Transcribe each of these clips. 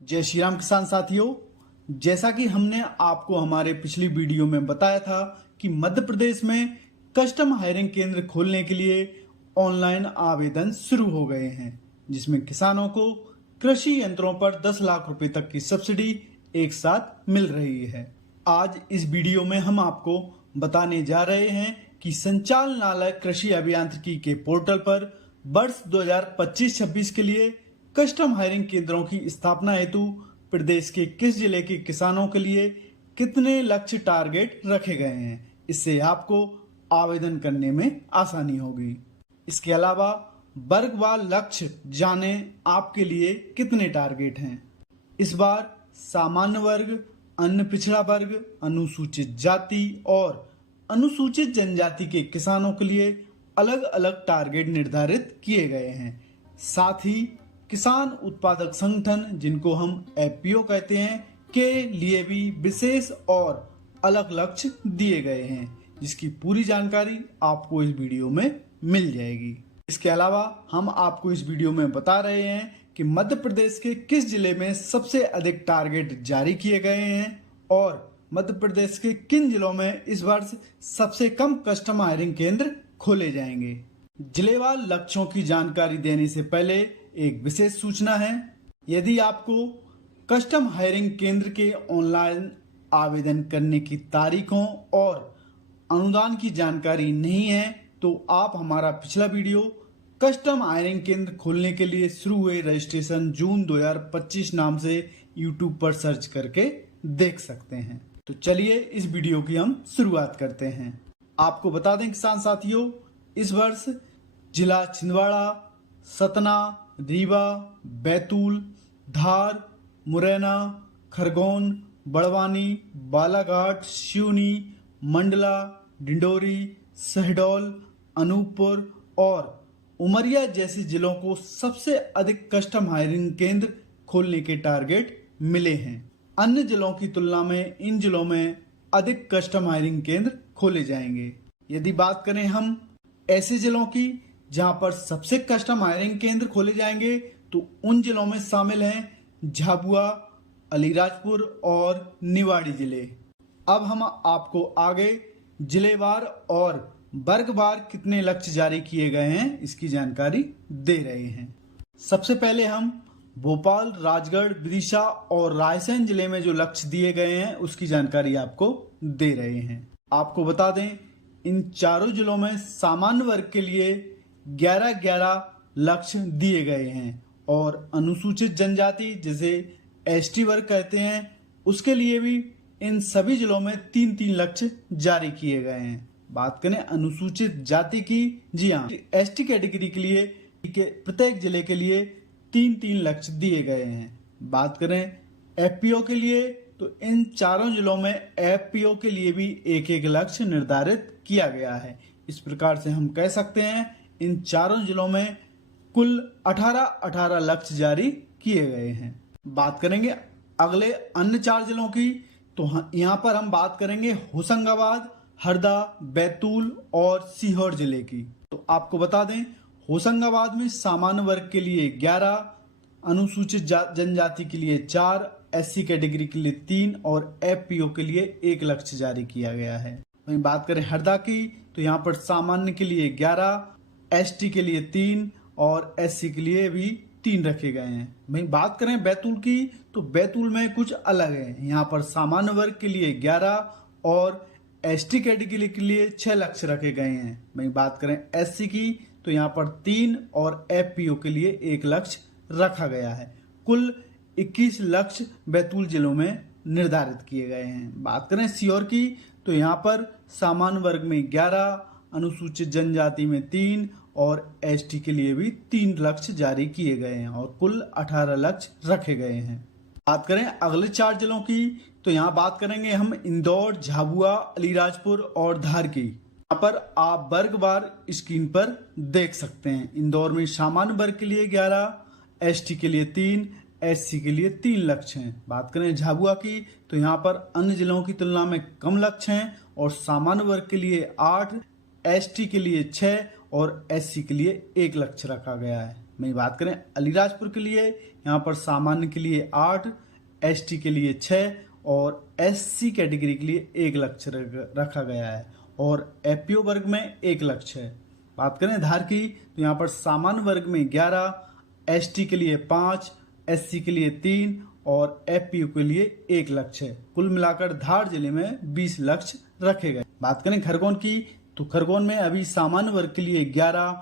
जय श्री राम किसान साथियों। जैसा कि हमने आपको हमारे पिछली वीडियो में बताया था कि मध्य प्रदेश में कस्टम हायरिंग केंद्र खोलने के लिए ऑनलाइन आवेदन शुरू हो गए हैं, जिसमें किसानों को कृषि यंत्रों पर 10 लाख रुपए तक की सब्सिडी एक साथ मिल रही है। आज इस वीडियो में हम आपको बताने जा रहे हैं कि संचालनालय कृषि अभियांत्रिकी के पोर्टल पर वर्ष 2025-26 के लिए कस्टम हायरिंग केंद्रों की स्थापना हेतु प्रदेश के किस जिले के किसानों के लिए कितने लक्ष्य टारगेट रखे गए हैं। इससे आपको आवेदन करने में आसानी होगी। इसके अलावा वर्गवार लक्ष्य जाने आपके लिए कितने टारगेट हैं। इस बार सामान्य वर्ग, अन्य पिछड़ा वर्ग, अनुसूचित जाति और अनुसूचित जनजाति के किसानों के लिए अलग अलग टारगेट निर्धारित किए गए हैं। साथ ही किसान उत्पादक संगठन, जिनको हम एफपीओ कहते हैं, के लिए भी विशेष और अलग लक्ष्य दिए गए हैं, जिसकी पूरी जानकारी आपको इस वीडियो में मिल जाएगी। इसके अलावा हम आपको इस वीडियो में बता रहे हैं कि मध्य प्रदेश के किस जिले में सबसे अधिक टारगेट जारी किए गए हैं और मध्य प्रदेश के किन जिलों में इस वर्ष सबसे कम कस्टम हायरिंग केंद्र खोले जाएंगे। जिलेवार लक्ष्यों की जानकारी देने से पहले एक विशेष सूचना है। यदि आपको कस्टम हायरिंग केंद्र के ऑनलाइन आवेदन करने की तारीखों और अनुदान की जानकारी नहीं है, तो आप हमारा पिछला वीडियो कस्टम हायरिंग केंद्र खोलने के लिए शुरू हुए रजिस्ट्रेशन जून 2025 नाम से यूट्यूब पर सर्च करके देख सकते हैं। तो चलिए इस वीडियो की हम शुरुआत करते हैं। आपको बता दें किसान साथियों, इस वर्ष जिला छिंदवाड़ा, सतना, रीवा, बैतूल, धार, मुरैना, खरगोन, बड़वानी, बालाघाट, सिवनी, मंडला, डिंडोरी, शहडोल, अनूपपुर और उमरिया जैसे जिलों को सबसे अधिक कस्टम हायरिंग केंद्र खोलने के टारगेट मिले हैं। अन्य जिलों की तुलना में इन जिलों में अधिक कस्टम हायरिंग केंद्र खोले जाएंगे। यदि बात करें हम ऐसे जिलों की जहां पर सबसे कस्टम हायरिंग केंद्र खोले जाएंगे, तो उन जिलों में शामिल हैं झाबुआ, अलीराजपुर और निवाड़ी जिले। अब हम आपको आगे जिलेवार और वर्गवार कितने लक्ष्य जारी किए गए हैं इसकी जानकारी दे रहे हैं। सबसे पहले हम भोपाल, राजगढ़, विदिशा और रायसेन जिले में जो लक्ष्य दिए गए हैं उसकी जानकारी आपको दे रहे हैं। आपको बता दें, इन चारों जिलों में सामान्य वर्ग के लिए 11-11 लक्ष्य दिए गए हैं और अनुसूचित जनजाति, जिसे एसटी वर्ग कहते हैं, उसके लिए भी इन सभी जिलों में 3-3 लक्ष्य जारी किए गए हैं। बात करें अनुसूचित जाति की, जी हाँ, एसटी कैटेगरी के लिए प्रत्येक जिले के लिए 3-3 लक्ष्य दिए गए हैं। बात करें एफपीओ के लिए, तो इन चारों जिलों में एफपीओ के लिए भी 1-1 लक्ष्य निर्धारित किया गया है। इस प्रकार से हम कह सकते हैं इन चारों जिलों में कुल 18-18 लक्ष्य जारी किए गए हैं। बात करेंगे अगले अन्य 4 जिलों की, तो यहाँ पर हम बात करेंगे होशंगाबाद, हरदा, बैतूल और सीहोर जिले की। तो आपको बता दें, होशंगाबाद में सामान्य वर्ग के लिए 11, अनुसूचित जनजाति के लिए 4, एससी कैटेगरी के लिए 3 और एफपीओ के लिए 1 लक्ष्य जारी किया गया है। वहीं बात करें हरदा की, तो यहाँ पर सामान्य के लिए 11, एसटी के लिए 3 और एससी के लिए भी 3 रखे गए हैं। वहीं बात करें बैतूल की, तो बैतूल में कुछ अलग है। यहाँ पर सामान्य वर्ग के लिए 11 और एसटी कैटेगरी के लिए 6 लक्ष्य रखे गए हैं। वहीं बात करें एससी की, तो यहाँ पर 3 और एफपीओ के लिए 1 लक्ष्य रखा गया है। कुल 21 लक्ष्य बैतूल जिलों में निर्धारित किए गए हैं। बात करें सीहोर की, तो यहाँ पर सामान्य वर्ग में 11, अनुसूचित जनजाति में 3 और एसटी के लिए भी 3 लक्ष्य जारी किए गए हैं और कुल 18 लक्ष्य रखे गए हैं। बात करें अगले 4 जिलों की, तो यहाँ बात करेंगे हम इंदौर, झाबुआ, अलीराजपुर और धार की। यहाँ पर आप वर्गवार स्क्रीन पर देख सकते हैं। इंदौर में सामान्य वर्ग के लिए 11, एसटी के लिए 3, एससी के लिए 3 लक्ष्य हैं। बात करें झाबुआ की, तो यहाँ पर अन्य जिलों की तुलना में कम लक्ष्य हैं और सामान्य वर्ग के लिए 8, एसटी के लिए 6 और एससी के लिए 1 लक्ष्य रखा गया है। वहीं बात करें अलीराजपुर के लिए, यहाँ पर सामान्य के लिए 8, एसटी के लिए 6 और एससी कैटेगरी के लिए 1 लक्ष्य रखा गया है और एपीओ वर्ग में 1 लक्ष्य है। बात करें धार की तो यहाँ पर सामान्य वर्ग में 11, एसटी के लिए 5, एससी के लिए 3 और एपीओ के लिए 1 लक्ष्य है। कुल मिलाकर धार जिले में 20 लक्ष्य रखे गए। बात करें खरगोन की तो खरगोन में अभी सामान्य वर्ग के लिए 11,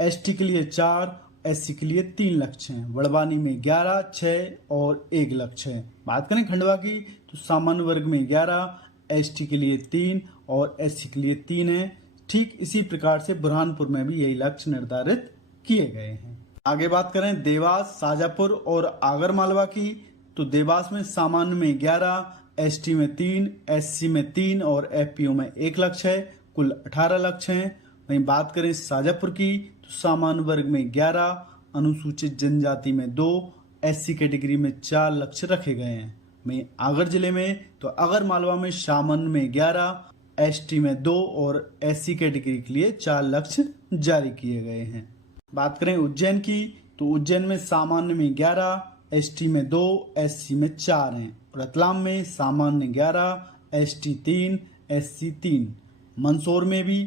एसटी के लिए 4, एससी के लिए 3 लक्ष्य हैं। बड़वानी में 11, 6 और 1 लक्ष्य है। बात करें खंडवा की तो सामान्य वर्ग में 11, एसटी के लिए 3 और एससी के लिए 3 है। ठीक इसी प्रकार से बुरहानपुर में भी यही लक्ष्य निर्धारित किए गए हैं। आगे बात करें देवास, शाजापुर और आगरमालवा की तो देवास में सामान्य में 11, एसटी में 3, एससी में 3 और एपीओ में 1 लक्ष्य है। कुल 18 लक्ष्य हैं। वहीं बात करें शाजापुर की तो सामान्य वर्ग में 11, अनुसूचित जनजाति में 2, एससी कैटेगरी में 4 लक्ष्य रखे गए हैं। वहीं आगर जिले में तो आगरमालवा में सामान्य में 11, एसटी में 2 और एससी कैटेगरी के लिए 4 लक्ष्य जारी किए गए हैं। बात करें उज्जैन की तो उज्जैन में सामान्य में 11, एसटी में 2, एससी में 4 हैं। रतलाम में सामान्य 11, एसटी 3, एससी 3। मंदसौर में भी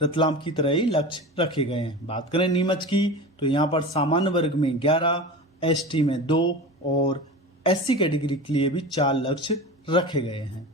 रतलाम की तरह ही लक्ष्य रखे गए हैं। बात करें नीमच की तो यहाँ पर सामान्य वर्ग में 11, एसटी में 2 और एससी कैटेगरी के लिए भी 4 लक्ष्य रखे गए हैं।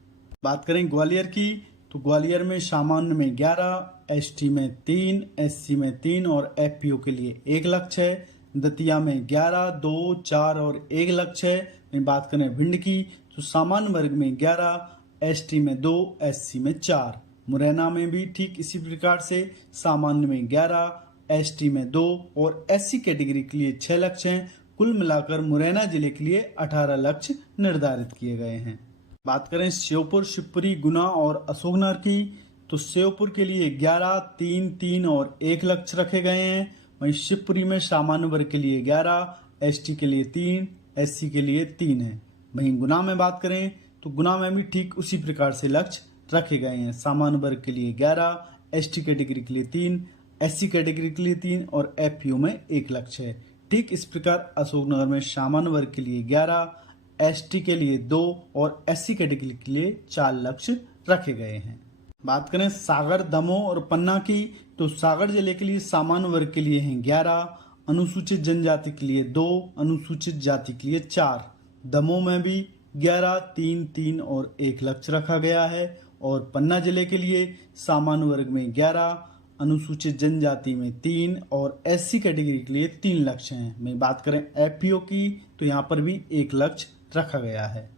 बात करें ग्वालियर की तो ग्वालियर में सामान्य में 11, एसटी में 3, एससी में 3 और एपीओ के लिए 1 लक्ष्य है। दतिया में 11, 2, 4 और 1 लक्ष्य है। बात करें भिंड की तो सामान्य वर्ग में 11, एसटी में 2, एससी में 4। मुरैना में भी ठीक इसी प्रकार से सामान्य में 11, एसटी में 2 और एससी कैटेगरी के लिए 6 लक्ष्य हैं। कुल मिलाकर मुरैना जिले के लिए 18 लक्ष्य निर्धारित किए गए हैं। बात करें श्योपुर, शिवपुरी, गुना और अशोकनगर की तो श्योपुर के लिए 11, 3, 3 और 1 लक्ष्य रखे गए हैं। वहीं शिवपुरी में सामान्य वर्ग के लिए 11, एसटी के लिए 3, एससी के लिए 3 है। वहीं गुना में बात करें तो गुना में भी ठीक उसी प्रकार से लक्ष्य रखे गए हैं। सामान्य वर्ग के लिए 11, एसटी कैटेगरी के लिए 3, एससी कैटेगरी के लिए 3 और एपीओ में 1 लक्ष्य है। ठीक इस प्रकार अशोकनगर में सामान्य वर्ग के लिए 11, एसटी के लिए 2 और एससी कैटेगरी के लिए 4 लक्ष्य रखे गए हैं। बात करें सागर, दमोह और पन्ना की तो सागर जिले के लिए सामान्य वर्ग के लिए हैं 11, अनुसूचित जनजाति के लिए 2, अनुसूचित जाति के लिए 4। दमोह में भी 11, 3, 3 और 1 लक्ष्य रखा गया है। और पन्ना जिले के लिए सामान्य वर्ग में 11, अनुसूचित जनजाति में 3 और एससी कैटेगरी के लिए 3 लक्ष्य हैं। मैं बात करें एपीओ की तो यहाँ पर भी 1 लक्ष्य रखा गया है।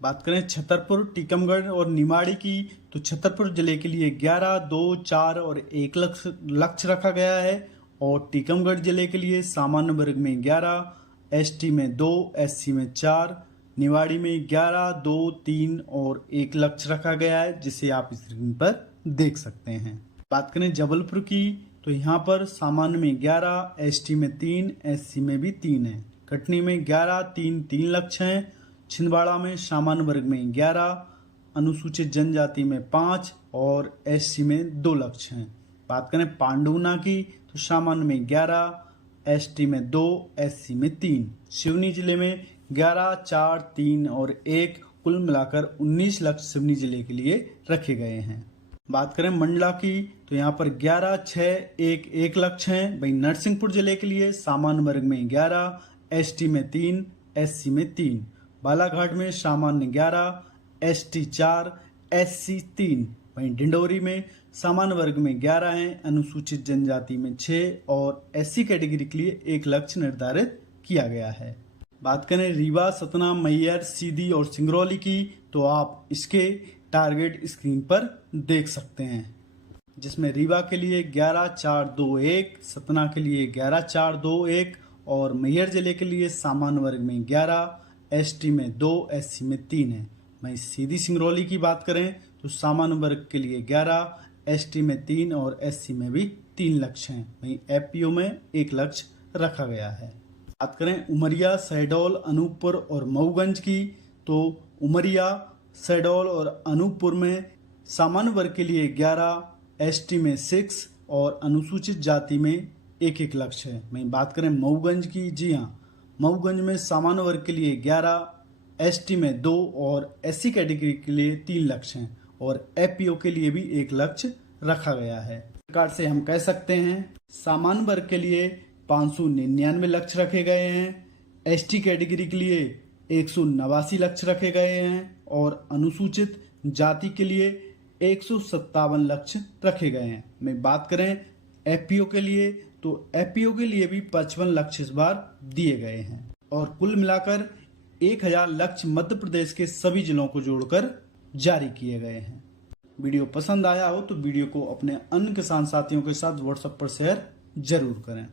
बात करें छतरपुर, टीकमगढ़ और निमाड़ी की तो छतरपुर जिले के लिए 11, 2, 4 और 1 लक्ष्य रखा गया है। और टीकमगढ़ जिले के लिए सामान्य वर्ग में 11, एसटी में 2, एससी में 4, निवाड़ी में 11, 2, 3 और 1 लक्ष्य रखा गया है, जिसे आप स्क्रीन पर देख सकते हैं। बात करें जबलपुर की तो यहाँ पर सामान्य में 11, एसटी में 3, एससी में भी 3 है। कटनी में 11, 3, 3 लक्ष्य हैं। छिंदवाड़ा में सामान्य वर्ग में 11, अनुसूचित जनजाति में 5 और एससी में 2 लक्ष्य हैं। बात करें पांडुना की तो सामान्य में 11, एसटी में 2, एससी में 3। सिवनी जिले में 11, 4, 3 और 1 कुल मिलाकर 19 लक्ष्य सिवनी जिले के लिए रखे गए हैं। बात करें मंडला की तो यहाँ पर 11, 6, 1 लक्ष्य हैं। वहीं नरसिंहपुर जिले के लिए सामान्य वर्ग में 11, एसटी में 3, एससी में 3। बालाघाट में सामान्य 11, एसटी 4, एससी 3। वहीं डिंडोरी में सामान्य वर्ग में 11 हैं, अनुसूचित जनजाति में 6 और एससी कैटेगरी के लिए 1 लक्ष्य निर्धारित किया गया है। बात करें रीवा, सतना, मैहर, सीधी और सिंगरौली की तो आप इसके टारगेट स्क्रीन पर देख सकते हैं, जिसमें रीवा के लिए 11, 4, 2, 1, सतना के लिए 11, 4, 2, 1 और मैहर जिले के लिए सामान्य वर्ग में 11, एसटी में 2, एससी में 3 है। वहीं सीधी सिंगरौली की बात करें तो सामान्य वर्ग के लिए 11, एसटी में 3 और एससी में भी 3 लक्ष्य हैं। वहीं एपीओ में 1 लक्ष्य रखा गया है। बात करें उमरिया, शहडोल, अनूपपुर और मऊगंज की तो उमरिया, शहडोल और अनूपपुर में सामान्य वर्ग के लिए 11, एसटी में 6 और अनुसूचित जाति में एक एक लक्ष्य है। वहीं बात करें मऊगंज की, जी हाँ, मऊगंज में सामान्य वर्ग के लिए 11, एसटी में 2 और एससी कैटेगरी के लिए 3 लक्ष्य हैं और एपीओ के लिए भी 1 लक्ष्य रखा गया है। इस प्रकार से हम कह सकते हैं सामान्य वर्ग के लिए 599 लक्ष्य रखे गए हैं, एसटी कैटेगरी के लिए 189 लक्ष्य रखे गए हैं और अनुसूचित जाति के लिए 157 लक्ष्य रखे गए हैं। मैं बात करें एपीओ के लिए, तो एपीओ के लिए भी 55 लक्ष्य इस बार दिए गए हैं और कुल मिलाकर 1000 लक्ष्य मध्य प्रदेश के सभी जिलों को जोड़कर जारी किए गए हैं। वीडियो पसंद आया हो तो वीडियो को अपने अन्य किसान साथियों के साथ व्हाट्सएप पर शेयर जरूर करें।